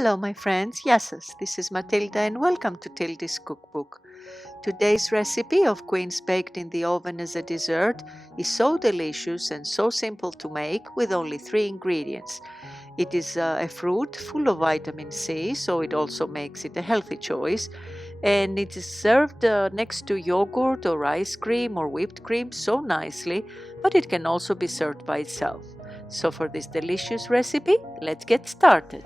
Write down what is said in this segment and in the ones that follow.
Hello my friends, Yasas, this is Matilda and welcome to Tilda's Cookbook. Today's recipe of quince baked in the oven as a dessert is so delicious and so simple to make with only 3 ingredients. It is a fruit full of vitamin C, so it also makes it a healthy choice, and it is served next to yogurt or ice cream or whipped cream so nicely, but it can also be served by itself. So for this delicious recipe, let's get started.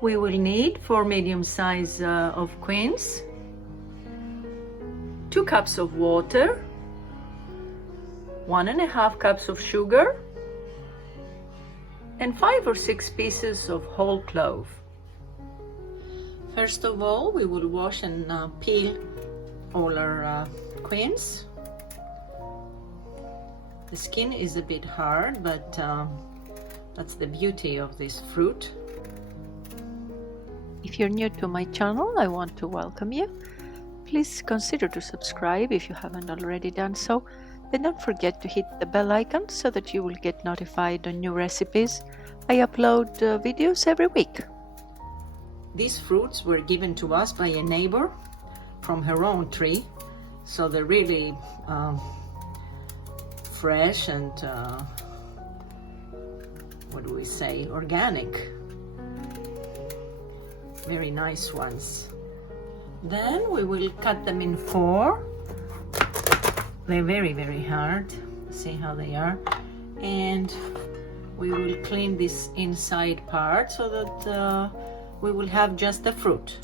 We will need 4 medium size of quince, 2 cups of water, 1.5 cups of sugar, and 5 or 6 pieces of whole clove. First of all, we will wash and peel all our quince. The skin is a bit hard, but that's the beauty of this fruit. If you're new to my channel, I want to welcome you. Please consider to subscribe if you haven't already done so. And don't forget to hit the bell icon so that you will get notified on new recipes. I upload videos every week. These fruits were given to us by a neighbor from her own tree. So they're really fresh and, what do we say, organic. Very nice ones. Then we will cut them in 4. They're very, very hard. See how they are. And we will clean this inside part so that we will have just the fruit.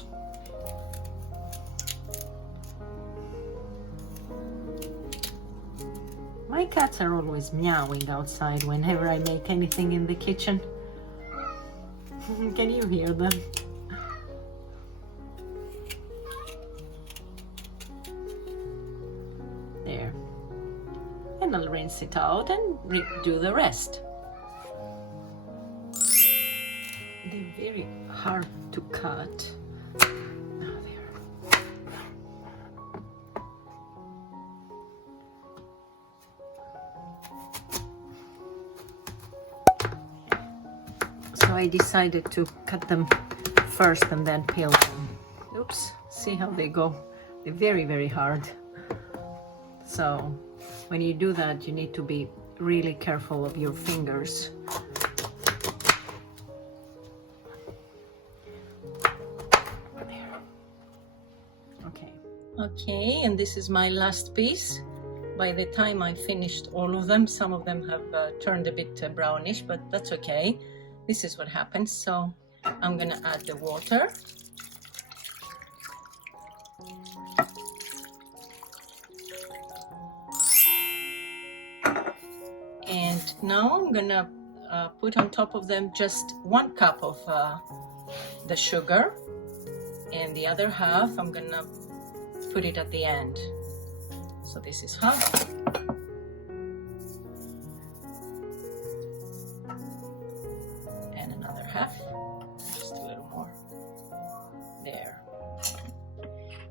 My cats are always meowing outside whenever I make anything in the kitchen. Can you hear them? There. And I'll rinse it out and do the rest. They're very hard to cut. So I decided to cut them first and then peel them. Oops, see how they go. They're very, very hard. So when you do that, you need to be really careful of your fingers. There. Okay, and this is my last piece. By the time I finished all of them, some of them have turned a bit brownish, but that's okay. This is what happens. So I'm gonna add the water. And now I'm gonna put on top of them just 1 cup of the sugar, and the other half I'm gonna put it at the end. So this is half. And another half, just a little more. There.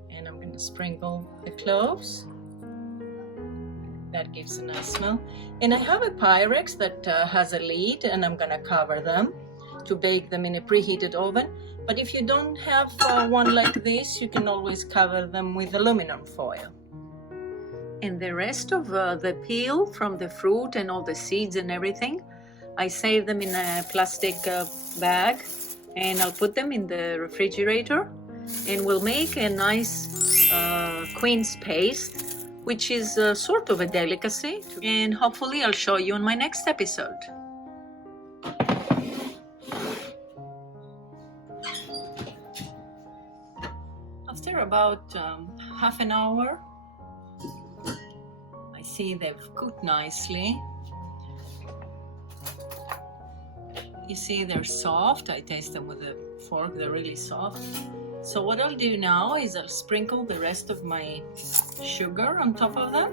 And I'm gonna sprinkle the cloves. That gives a nice smell. And I have a Pyrex that has a lid, and I'm gonna cover them to bake them in a preheated oven. But if you don't have one like this, you can always cover them with aluminum foil. And the rest of the peel from the fruit and all the seeds and everything, I save them in a plastic bag, and I'll put them in the refrigerator, and we'll make a nice quince paste, which is sort of a delicacy, and hopefully I'll show you in my next episode. After about half an hour, I see they've cooked nicely. You see they're soft. I taste them with a fork, they're really soft. So what I'll do now is I'll sprinkle the rest of my sugar on top of them,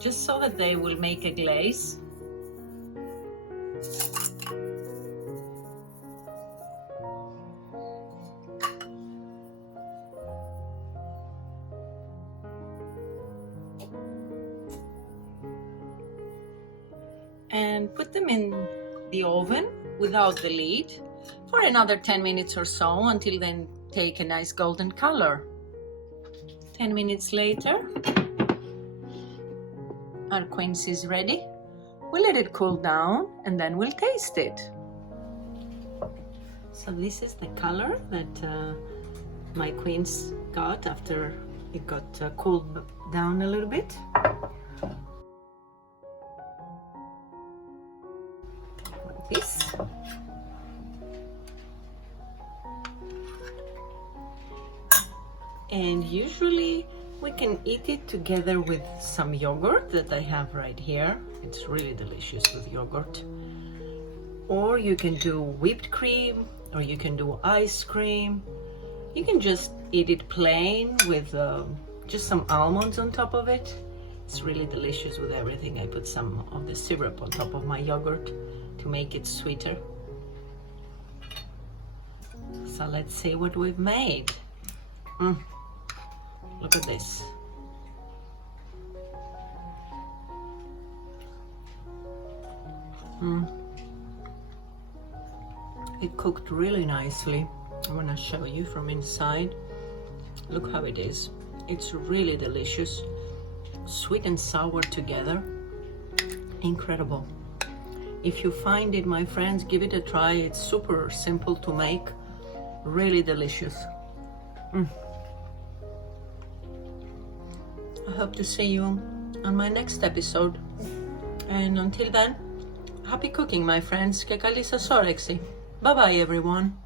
just so that they will make a glaze. And put them in the oven without the lid for another 10 minutes or so until then take a nice golden color. 10 minutes later, our quince is ready. We'll let it cool down and then we'll taste it. So this is the color that my quince got after it got cooled down a little bit. Like this. And usually we can eat it together with some yogurt that I have right here. It's really delicious with yogurt. Or you can do whipped cream, or you can do ice cream. You can just eat it plain with just some almonds on top of it. It's really delicious with everything. I put some of the syrup on top of my yogurt to make it sweeter. So let's see what we've made. Look at this. It cooked really nicely. I want to show you from inside. Look how it is. It's really delicious. Sweet and sour together. Incredible. If you find it, my friends, give it a try. It's super simple to make. Really delicious. I hope to see you on my next episode. And until then, happy cooking, my friends, και καλή σας όρεξη. Bye bye everyone.